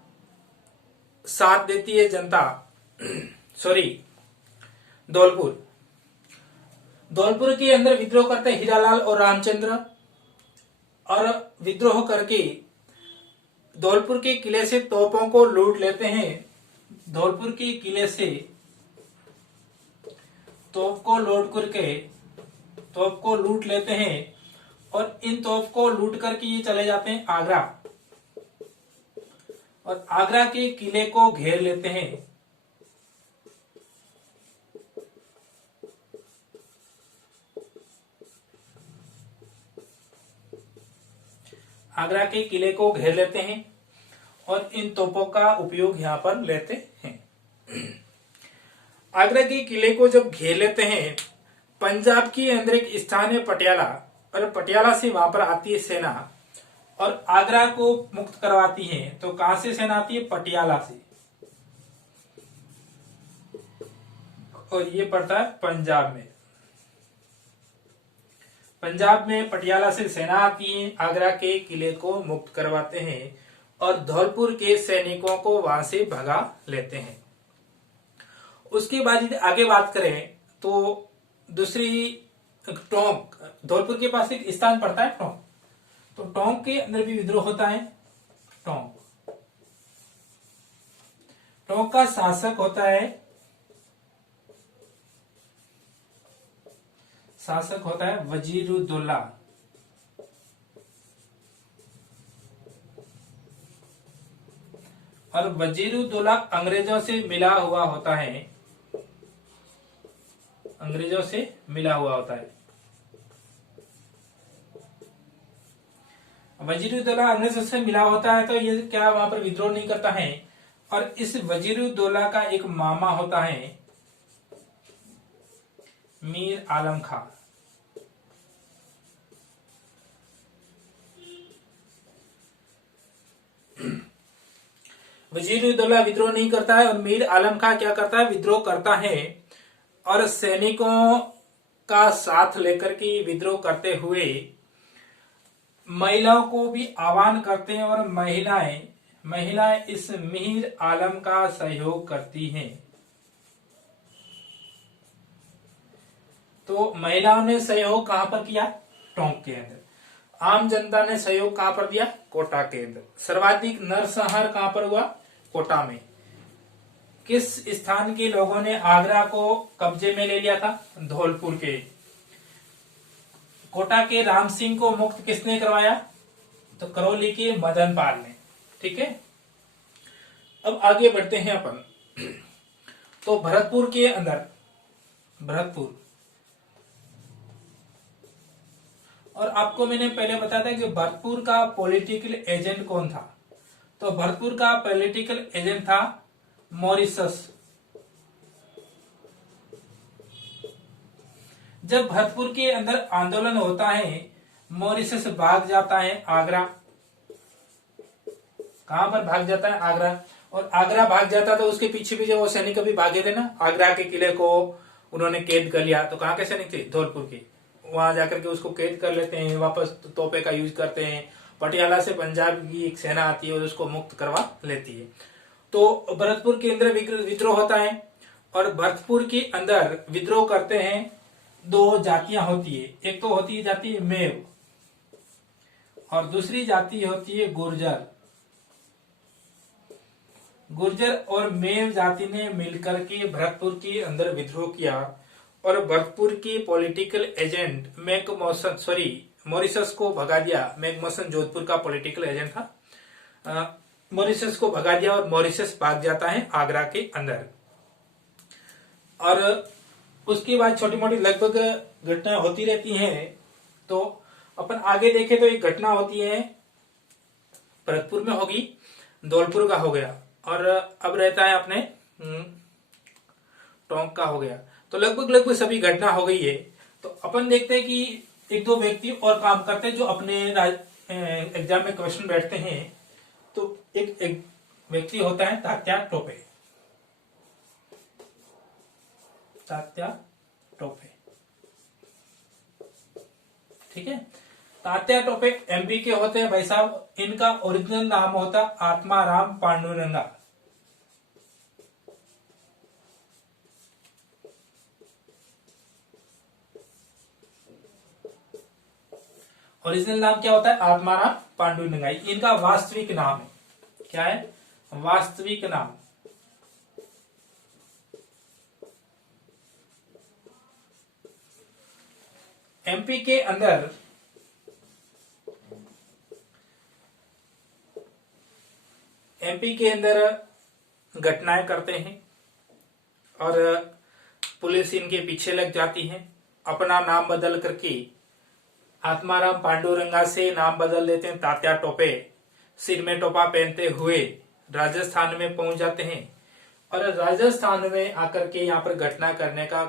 साथ देती है जनता, धौलपुर के अंदर विद्रोह करते हैं हीरालाल और रामचंद्र, और विद्रोह करके धौलपुर के किले से तोपों को लूट लेते हैं। धौलपुर के किले से तोप को लूट लेते हैं, और इन तोप को लूट करके ये चले जाते हैं आगरा, और आगरा के किले को घेर लेते हैं। आगरा के किले को घेर लेते हैं, और इन तोपों का उपयोग यहां पर लेते हैं। आगरा के किले को जब घेर लेते हैं, पंजाब के अंदर एक स्थान है पटियाला, और पटियाला से वहां पर आती है सेना और आगरा को मुक्त करवाती है। तो कहां से सेना आती है? पटियाला से, और ये पड़ता है पंजाब में। पंजाब में पटियाला से सेना आती है, आगरा के किले को मुक्त करवाते हैं, और धौलपुर के सैनिकों को वहां से भगा लेते हैं। उसके बाद यदि आगे बात करें तो दूसरी टोंक, धौलपुर के पास एक स्थान पड़ता है टोंक, तो टोंक के अंदर भी विद्रोह होता है। टोंक का शासक होता है वजीरुद्दौला। और वजीरुद्दौला अंग्रेजों से मिला हुआ होता है। वजीरुद्दौला अंग्रेजों से मिला होता है, तो ये क्या वहां पर विद्रोह नहीं करता है। और इस वजीरुद्दौला का एक मामा होता है मीर आलम खां। वजीरुद्दौला विद्रोह नहीं करता है, और मीर आलम खां क्या करता है? विद्रोह करता है, और सैनिकों का साथ लेकर के विद्रोह करते हुए महिलाओं को भी आह्वान करते हैं, और महिलाएं इस मीर आलम का सहयोग करती हैं। तो महिलाओं ने सहयोग कहां पर किया? टोंक के अंदर। आम जनता ने सहयोग कहां पर दिया? कोटा के अंदर। सर्वाधिक नरसंहार कहां पर हुआ? कोटा में। किस स्थान के लोगों ने आगरा को कब्जे में ले लिया था? धौलपुर के। कोटा के राम सिंह को मुक्त किसने करवाया? तो करौली के मदन पाल ने। ठीक है, अब आगे बढ़ते हैं अपन। तो भरतपुर के अंदर, भरतपुर, और आपको मैंने पहले बताया था कि भरतपुर का पॉलिटिकल एजेंट कौन था? तो भरतपुर का पॉलिटिकल एजेंट था मॉरिशस। जब भरतपुर के अंदर आंदोलन होता है, मॉरिशस भाग जाता है आगरा। कहां पर भाग जाता है? आगरा। और आगरा भाग जाता तो उसके पीछे भी जो वो सैनिक अभी भागे थे ना, आगरा के किले को उन्होंने कैद कर लिया। तो कहां के सैनिक थे? धौलपुर के। वहां जाकर के उसको कैद कर लेते हैं, वापस तोपे का यूज करते हैं। पटियाला से पंजाब की एक सेना आती है और उसको मुक्त करवा लेती है। तो भरतपुर के अंदर विद्रोह होता है, और भरतपुर के अंदर विद्रोह करते हैं दो जातियां होती है। एक तो होती है जाति मेव, और दूसरी जाति होती है गुर्जर। गुर्जर और मेव जाति ने मिलकर के भरतपुर के अंदर विद्रोह किया, और भरतपुर के पॉलिटिकल एजेंट मॉरिशस को भगा दिया। मैकमोसन जोधपुर का पॉलिटिकल एजेंट था। मॉरिशस को भगा दिया और मॉरिशस भाग जाता है आगरा के अंदर। और उसके बाद छोटी मोटी लगभग घटनाएं होती रहती हैं। तो अपन आगे देखें तो एक घटना होती है भरतपुर में होगी, धौलपुर का हो गया, और अब रहता है अपने टोंक का हो गया। तो लगभग सभी घटना हो गई है। तो अपन देखते हैं कि एक दो व्यक्ति और काम करते हैं जो अपने एग्जाम में क्वेश्चन बैठते हैं। तो एक व्यक्ति होता है तात्या टोपे। तात्या टोपे, ठीक है। तात्या टोपे एमपी के होते हैं भाई साहब। इनका ओरिजिनल नाम होता आत्माराम पांडुरंगा। ओरिजिनल नाम क्या होता है? आत्माराम पांडुरंगा। इनका वास्तविक नाम है, क्या है? वास्तविक नाम। एमपी के अंदर घटनाएं करते हैं, और पुलिस इनके पीछे लग जाती है। अपना नाम बदल करके आत्माराम पांडुरंगा से नाम बदल लेते हैं तात्या टोपे। सिर में टोपा पहनते हुए राजस्थान में पहुंच जाते हैं, और राजस्थान में आकर के यहाँ पर घटना करने का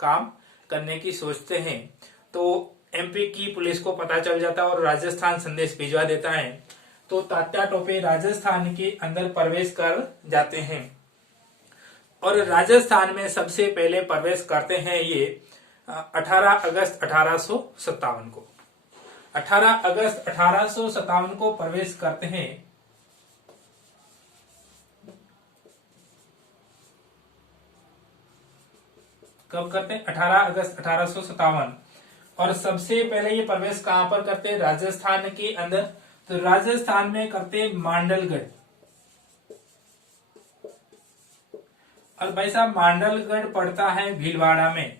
काम करने की सोचते हैं। तो एमपी की पुलिस को पता चल जाता है और राजस्थान संदेश भिजवा देता है। तो तात्या टोपे राजस्थान के अंदर प्रवेश कर जाते हैं, और राजस्थान में सबसे पहले प्रवेश करते हैं ये 18 अगस्त 1857 को। 18 अगस्त 1857 को प्रवेश करते हैं। कब करते हैं? 18 अगस्त 1857। और सबसे पहले ये प्रवेश कहां पर करते हैं? राजस्थान के अंदर। तो राजस्थान में करते हैं मांडलगढ़। और भाई साहब मांडलगढ़ पड़ता है भीलवाड़ा में।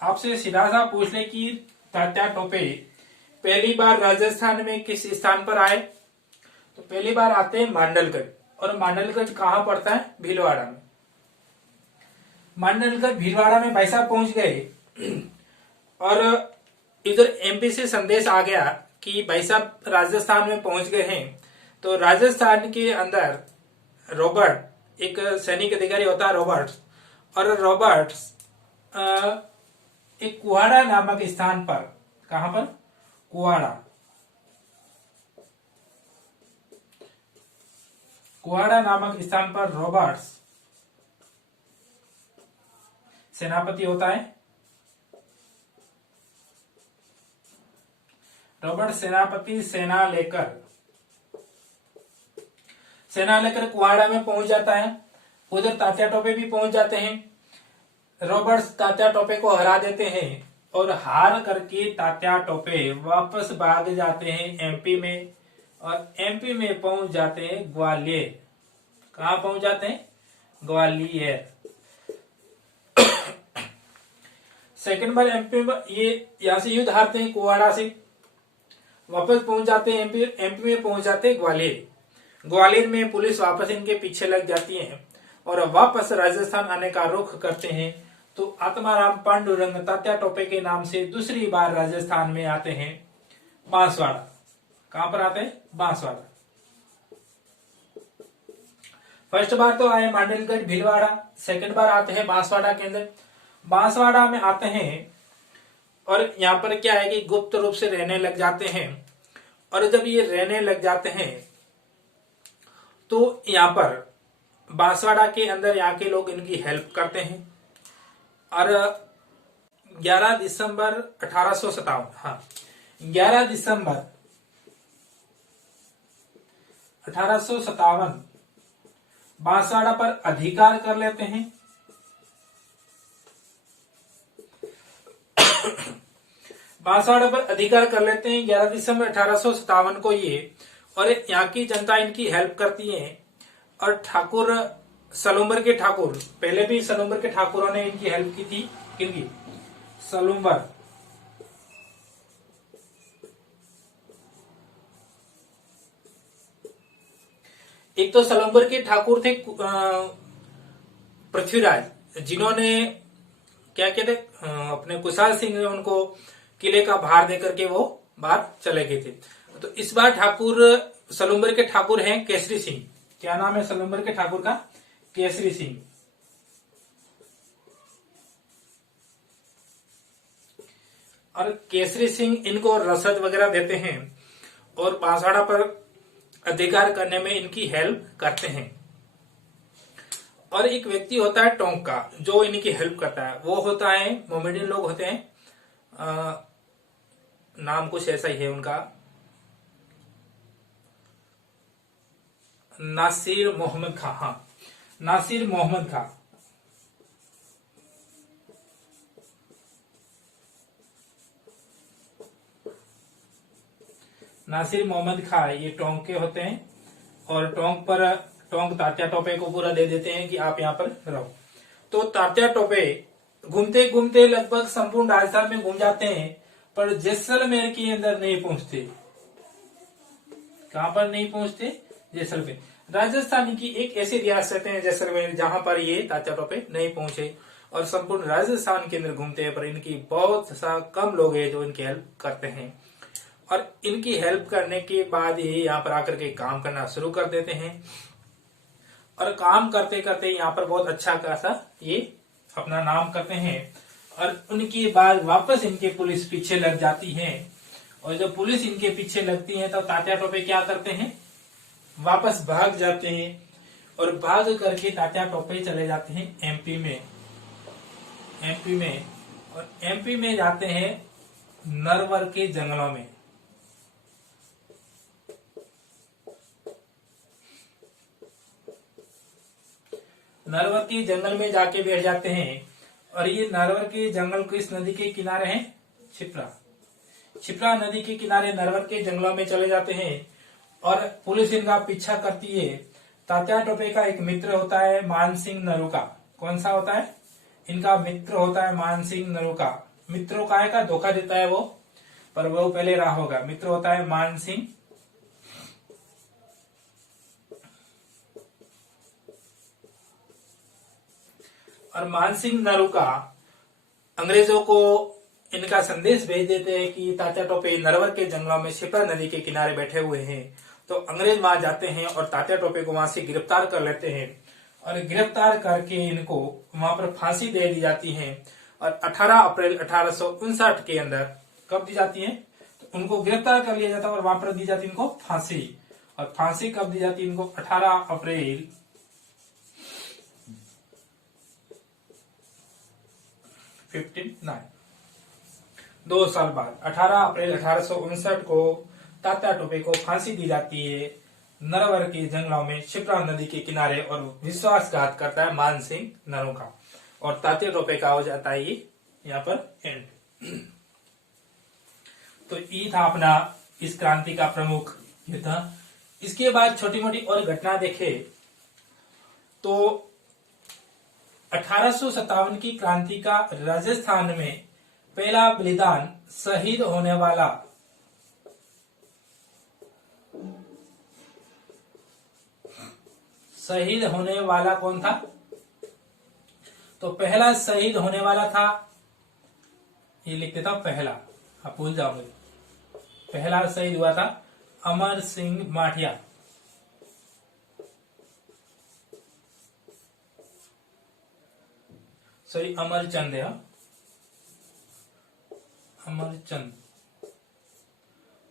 आपसे सीधा सा पूछ ले कि तात्या टोपे पहली बार राजस्थान में किस स्थान पर आए? तो पहली बार आते हैं मांडलगढ़। और मांडलगढ़ कहां पड़ता है? भीलवाड़ा में। मांडलगढ़ भीलवाड़ा में भाई साहब पहुंच गए, और इधर एमपी से संदेश आ गया कि भाई साहब राजस्थान में पहुंच गए हैं। तो राजस्थान के अंदर रॉबर्ट, एक सैनिक अधिकारी होता है रॉबर्ट्स, और रॉबर्ट्स एक कुहाड़ा नामक स्थान पर, कहां पर? कुहाड़ा नामक स्थान पर रॉबर्ट्स सेनापति होता है। रॉबर्ट सेनापति सेना लेकर कुहाड़ा में पहुंच जाता है। उधर तात्या टोपे भी पहुंच जाते हैं। रॉबर्ट्स तात्या टोपे को हरा देते हैं और हार करके तात्या टोपे वापस भाग जाते हैं एमपी में, और एमपी में पहुंच जाते हैं ग्वालियर। कहां पहुंच जाते हैं? ग्वालियर। सेकंड बार एमपी में ये यहां से युद्ध हारते हैं कुवाड़ा से, वापस पहुंच जाते हैं एमपी में पहुंच जाते हैं ग्वालियर। ग्वालियर में पुलिस वापस इनके पीछे लग जाती है और वापस राजस्थान आने का रुख करते हैं। तो आत्माराम पांडुरंग तात्या टोपे के नाम से दूसरी बार राजस्थान में आते हैं बांसवाड़ा। कहां पर आते हैं? बांसवाड़ा। फर्स्ट बार तो आए मांडलगढ़ भीलवाड़ा, सेकंड बार आते हैं बांसवाड़ा के अंदर। बांसवाड़ा में आते हैं और यहाँ पर क्या है कि गुप्त रूप से रहने लग जाते हैं, और जब ये रहने लग जाते हैं तो यहाँ पर बांसवाड़ा के अंदर यहाँ के लोग इनकी हेल्प करते हैं। और 11 दिसंबर 1857, हाँ 11 दिसंबर 1857 बांसवाड़ा पर अधिकार कर लेते हैं। बांसवाड़ा पर अधिकार कर लेते हैं 11 दिसंबर 1857 को ये, और यहाँ की जनता इनकी हेल्प करती है। और ठाकुर सलूम्बर के ठाकुर, पहले भी सलूम्बर के ठाकुरों ने इनकी हेल्प की थी। किनकी? सलूम्बर। एक तो सलूम्बर के ठाकुर थे पृथ्वीराज, जिन्होंने क्या कहते अपने कुशाल सिंह ने उनको किले का भार देकर के वो बाहर चले गए थे। तो इस बार ठाकुर सलूम्बर के ठाकुर हैं केसरी सिंह। क्या नाम है सलूम्बर के ठाकुर का? केसरी सिंह। और केसरी सिंह इनको रसद वगैरह देते हैं और बांसवाड़ा पर अधिकार करने में इनकी हेल्प करते हैं। और एक व्यक्ति होता है टोंक का, जो इनकी हेल्प करता है। वो होता है मोमेडियन लोग होते हैं, नाम कुछ ऐसा ही है उनका, नासिर मोहम्मद खां। हाँ, नासिर मोहम्मद खां। नासिर मोहम्मद खां ये टोंक के होते हैं, और टोंक तात्या टोपे को पूरा दे देते हैं कि आप यहाँ पर रहो। तो तात्या टोपे घूमते घूमते लगभग संपूर्ण राजस्थान में घूम जाते हैं, पर जैसलमेर के अंदर नहीं पहुंचते। कहां पर नहीं पहुंचते? जैसलमेर। राजस्थान की एक ऐसी रियासत है जैसलमेर, जहां पर ये तात्या टोपे नहीं पहुंचे, और संपूर्ण राजस्थान के अंदर घूमते हैं, पर इनकी बहुत सा कम लोग हैं जो इनकी हेल्प करते हैं। और इनकी हेल्प करने के बाद ये यहाँ पर आकर के काम करना शुरू कर देते हैं, और काम करते करते यहाँ पर बहुत अच्छा खासा ये अपना नाम करते हैं। और उनके बाद वापस इनके पुलिस पीछे लग जाती है, और जब पुलिस इनके पीछे लगती है तो तात्या टोपे क्या करते हैं? वापस भाग जाते हैं, और भाग करके तात्या टोपे चले जाते हैं एमपी में। और एमपी में जाते हैं नरवर के जंगलों में। नरवर के जंगल में जाके बैठ जाते हैं, और ये नरवर के जंगल किस नदी के किनारे हैं? छिप्रा नदी के किनारे नरवर के जंगलों में चले जाते हैं, और पुलिस इनका पीछा करती है। तात्या टोपे का एक मित्र होता है मानसिंह नरूका। कौन सा होता है? इनका मित्र होता है मानसिंह नरूका। मित्रों का धोखा देता है वो, पर वो पहले रहा होगा। मित्र होता है मानसिंह। और मानसिंह नरूका अंग्रेजों को इनका संदेश भेज देते हैं कि तात्या टोपे नरवर के जंगलों में छिप्रा नदी के किनारे बैठे हुए हैं। तो अंग्रेज वहां जाते हैं और तात्या टोपे को वहां से गिरफ्तार कर लेते हैं, और गिरफ्तार करके इनको वहां पर फांसी दे दी जाती है। और 18 अप्रैल 1859 के अंदर कब दी जाती है? तो उनको गिरफ्तार कर लिया जाता है और वहां पर दी जाती है इनको फांसी। और फांसी कब दी जाती है इनको? 18 अप्रैल 59, 2 साल बाद 18 अप्रैल 1859 को तात्या टोपे को फांसी दी जाती है नरवर के जंगलों में छिप्रा नदी के किनारे। और विश्वासघात करता है मानसिंह नरूका। और तात्या टोपे का हो जाता है ये यहाँ पर एंड। तो ये था अपना इस क्रांति का प्रमुख युद्ध। इसके बाद छोटी मोटी और घटना देखे तो 1857 की क्रांति का राजस्थान में पहला बलिदान शहीद होने वाला कौन था? तो पहला शहीद होने वाला था, ये लिख देता हूं पहला, आप भूल जाओगे। पहला शहीद हुआ था अमर सिंह माठिया। सॉरी अमरचंद है, अमरचंद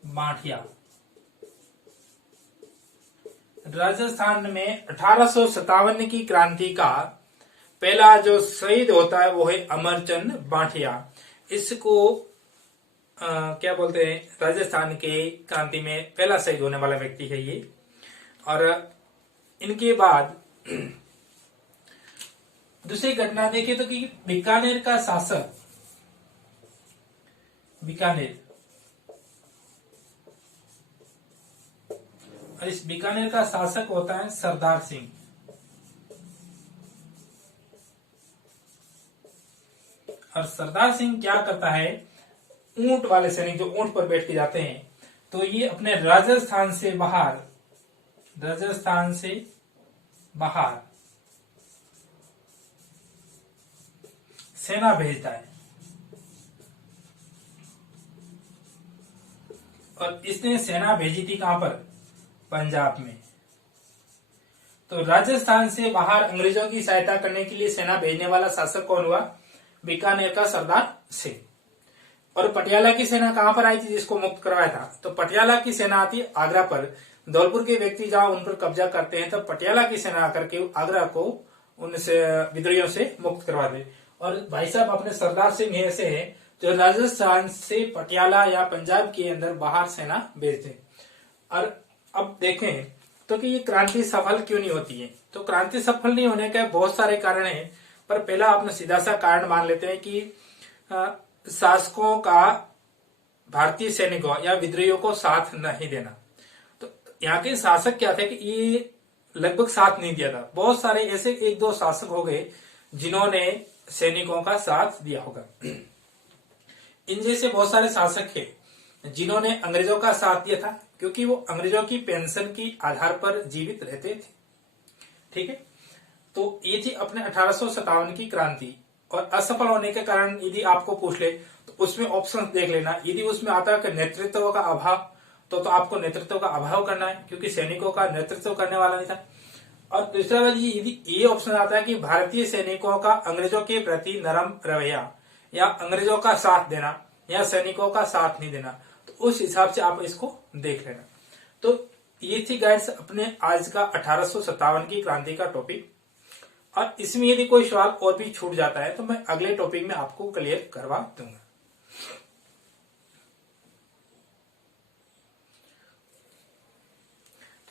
माठिया। राजस्थान में 1857 की क्रांति का पहला जो शहीद होता है वो है अमरचंद माठिया। इसको क्या बोलते हैं, राजस्थान के क्रांति में पहला शहीद होने वाला व्यक्ति है ये। और इनके बाद दूसरी घटना देखें तो कि बीकानेर का शासक, बीकानेर, और इस बीकानेर का शासक होता है सरदार सिंह। और सरदार सिंह क्या करता है, ऊंट वाले सैनिक जो ऊंट पर बैठ के जाते हैं, तो ये अपने राजस्थान से बाहर सेना भेजता है। और इसने सेना भेजी थी कहां पर? पंजाब में। तो राजस्थान से बाहर अंग्रेजों की सहायता करने के लिए सेना भेजने वाला शासक कौन हुआ? बीकानेर का सरदार सिंह। और पटियाला की सेना कहां पर आई थी जिसको मुक्त करवाया था? तो पटियाला की सेना आती आगरा पर। धौलपुर के व्यक्ति जहां उन पर कब्जा करते हैं, तो पटियाला की सेना आकर के आगरा को उनसे विद्रोहियों से मुक्त करवा दे। और भाई साहब अपने सरदार सिंह ऐसे हैं जो राजस्थान से पटियाला या पंजाब के अंदर बाहर सेना भेजते हैं। और अब देखें तो कि ये क्रांति सफल क्यों नहीं होती है? तो क्रांति सफल नहीं होने के बहुत सारे कारण हैं, पर पहला अपना सीधा सा कारण मान लेते हैं कि शासकों का भारतीय सैनिकों या विद्रोहियों को साथ नहीं देना। तो यहाँ के शासक क्या थे कि ये लगभग साथ नहीं दिया था। बहुत सारे ऐसे एक दो शासक हो गए जिन्होंने सैनिकों का साथ दिया होगा। इन जैसे बहुत सारे शासक हैं जिन्होंने अंग्रेजों का साथ दिया था, क्योंकि वो अंग्रेजों की पेंशन की आधार पर जीवित रहते थे। ठीक है, तो ये थी अपने 1857 की क्रांति। और असफल होने के कारण यदि आपको पूछ ले तो उसमें ऑप्शन देख लेना। यदि उसमें आता है कि नेतृत्व का अभाव, तो आपको नेतृत्व का अभाव करना है, क्योंकि सैनिकों का नेतृत्व करने वाला नहीं था। और दूसरा बात यदि ये ऑप्शन आता है कि भारतीय सैनिकों का अंग्रेजों के प्रति नरम रवैया, या अंग्रेजों का साथ देना, या सैनिकों का साथ नहीं देना, तो उस हिसाब से आप इसको देख लेना। तो ये थी गाइड्स अपने आज का 1857 की क्रांति का टॉपिक। और इसमें यदि कोई सवाल और भी छूट जाता है तो मैं अगले टॉपिक में आपको क्लियर करवा दूंगा।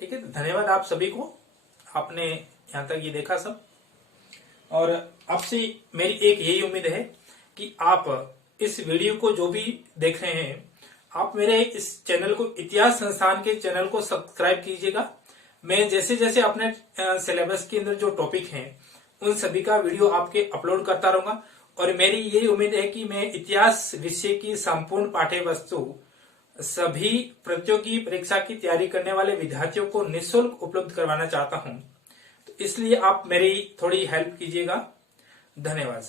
ठीक है, तो धन्यवाद आप सभी को, आपने यहां तक ये देखा सब। और आपसे मेरी एक यही उम्मीद है कि आप इस वीडियो को जो भी देख रहे हैं, आप मेरे इस चैनल को, इतिहास संस्थान के चैनल को सब्सक्राइब कीजिएगा। मैं जैसे जैसे अपने सिलेबस के अंदर जो टॉपिक हैं उन सभी का वीडियो आपके अपलोड करता रहूंगा। और मेरी यही उम्मीद है कि मैं इतिहास विषय की संपूर्ण पाठ्य वस्तु सभी प्रतियोगी परीक्षा की तैयारी करने वाले विद्यार्थियों को निःशुल्क उपलब्ध करवाना चाहता हूं। तो इसलिए आप मेरी थोड़ी हेल्प कीजिएगा। धन्यवाद।